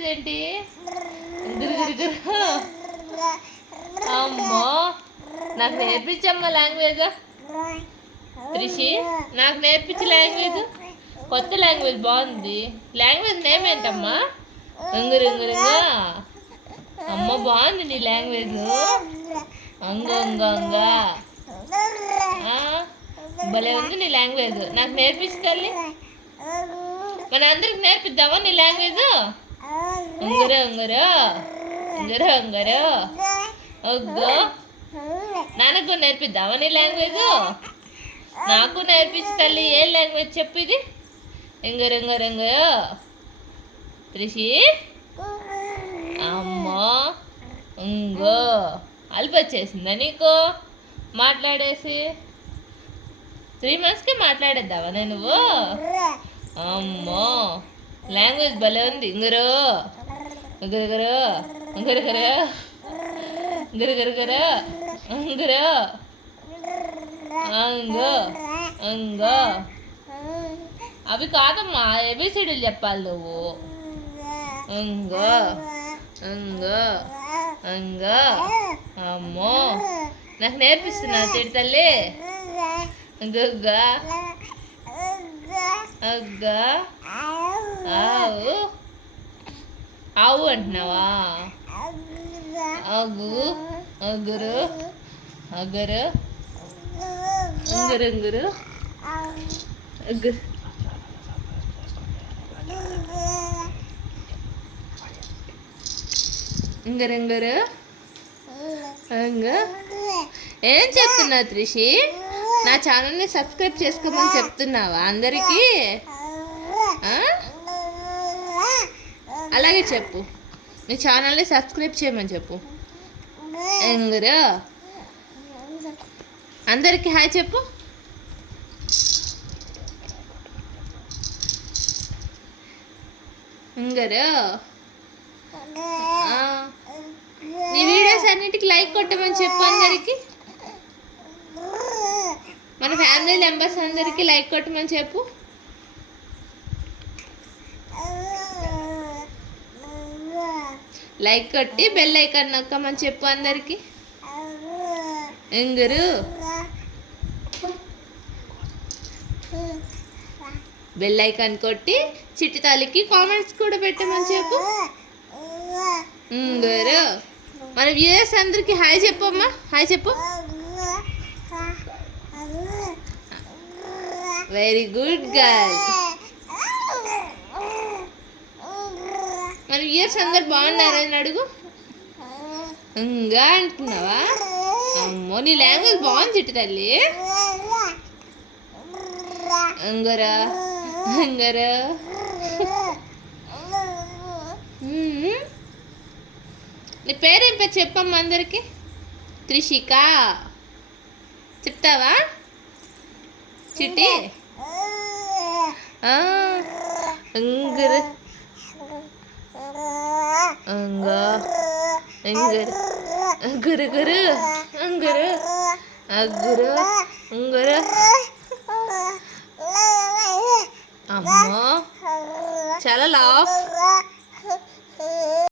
Language ఏంటి? అమ్మో, నాకు నేర్పించమ్మా లాంగ్వేజ్. త్రిషి, నాకు నేర్పించి లాంగ్వేజ్. కొత్త లాంగ్వేజ్ బాగుంది. లాంగ్వేజ్ నేమ్ ఏంటమ్మా? ఇంగురింగురింగా. అమ్మ, బాగుంది నీ లాంగ్వేజ్. అంగంగా భలే ఉంది నీ లాంగ్వేజ్. నాకు నేర్పించు తల్లి. మన అందరికి నేర్పిద్దామా నీ లాంగ్వేజ్? ఉంగరు ఉంగరు ఉంగరు ఉంగరు ఒగ్గో. నాన్నకు నేర్పిద్దామా నీ లాంగ్వేజ్? నాకు నేర్పించు తల్లి. ఏ లాంగ్వేజ్ చెప్పు ఇది? ఎంగరు ఎంగరు ఎంగరు. త్రిషి, అమ్మో, ఇంగో అల్ప వచ్చేసిందా నీకు మాట్లాడేసి? 3 monthsకి మాట్లాడేద్దావా నువ్వు? అమ్మో, లాంగ్వేజ్ భలే ఉంది. ఇంగరు ఇంగరు ఇంగరు ఇంగరు ఇంగరు ఇంగరు అంగో అంగో. అవి కాదమ్మా, ఏబిసిడీలు చెప్పాలి నువ్వు. అంగో అంగో అంగో. అమ్మో, నాకు నేర్పిస్తున్నా తిడి తల్లి. గగ్గా అగ్గా ఆవు. ఆవు అంటున్నావా? అగ్గు అగ్గురు అగ్గరు అంగురు అంగురు అగ్గురు. ఇంగరంగరు అంగ. ఏం చెప్తున్నావు త్రిషి? నా ఛానల్ని సబ్స్క్రైబ్ చేసుకోమని చెప్తున్నావా అందరికీ? అలాగే చెప్పు, నీ ఛానల్ని సబ్స్క్రైబ్ చేయమని చెప్పు. ఎంగరు అందరికీ హాయ్ చెప్పు. ఇంగరు నీ వీడియోస్ అన్నిటికీ లైక్ కొట్టమని చెప్పు అందరికి. మన ఫ్యామిలీ మెంబర్స్ అందరికి లైక్ కొట్టమని చెప్పు. లైక్ కొట్టి బెల్ ఐకాన్ నొక్కమని చెప్పు అందరికి. ఎంగరు బెల్ ఐకాన్ కొట్టి చిట్టి తల్లికి కామెంట్స్ కూడా పెట్టమని చెప్పు. ఇంగరు మన వ్యూయర్స్ అందరికి హాయ్ చెప్పమ్మా. హాయ్ చెప్పు. Very good girl. మన వ్యూయర్స్ అందరు బాగున్నారని అడుగు. ఇంకా అంటున్నావా? అమ్మో, నీ లాంగ్వేజ్ బాగుంది చిట్టి తల్లి. అంగరా అంగరా. నీ పేరేం పేరు చెప్పమ్మా అందరికి. త్రిషిక చెప్తావా చిట్టి? అంగరు అంగా అంగరు అంగురు గురు అంగురు అగ్గురు అంగురు. అమ్మో, చాలా లాఫ్